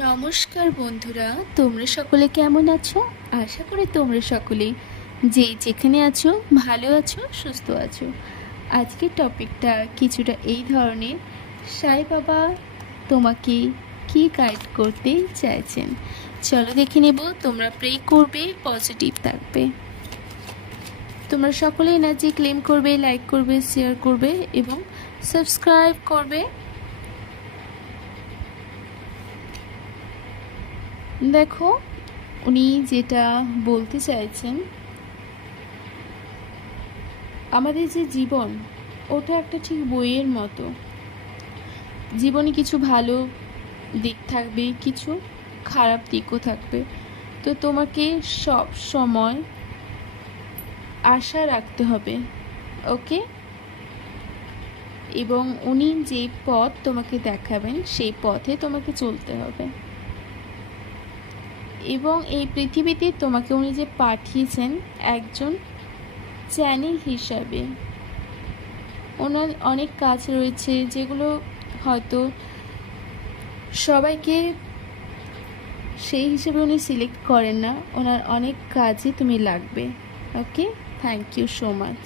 নমস্কার বন্ধুরা, তোমরা সকলে কেমন আছো? আশা করি তোমরা সকলে যে যেখানে আছো ভালো আছো, সুস্থ আছো। আজকের টপিকটা কিছুটা এই ধরনের। সাই বাবা তোমাকে কি গাইড করতে চাইছেন, চলো দেখে নেব। তোমরা প্রে করবে, পজিটিভ থাকবে। তোমরা সকলে এনার্জি ক্লেম করবে, লাইক করবে, শেয়ার করবে এবং সাবস্ক্রাইব করবে। দেখো, উনি যেটা বলতে চাইছেন, আমাদের যে জীবন, ওটা একটা ঠিক বইয়ের মতো। জীবনে কিছু ভালো দিক থাকবে, কিছু খারাপ দিকও থাকবে। তো তোমাকে সব সময় আশা রাখতে হবে, ওকে? এবং উনি যে পথ তোমাকে দেখাবেন সেই পথে তোমাকে চলতে হবে। এবং এই পৃথিবীতে তোমাকে উনি যে পাঠিয়েছেন একজন চ্যানেল হিসাবে, ওনার অনেক কাজ রয়েছে যেগুলো হয়তো সবাইকে সেই হিসেবে উনি সিলেক্ট করেন না। ওনার অনেক কাজে তুমি লাগবে, okay? Thank you so much.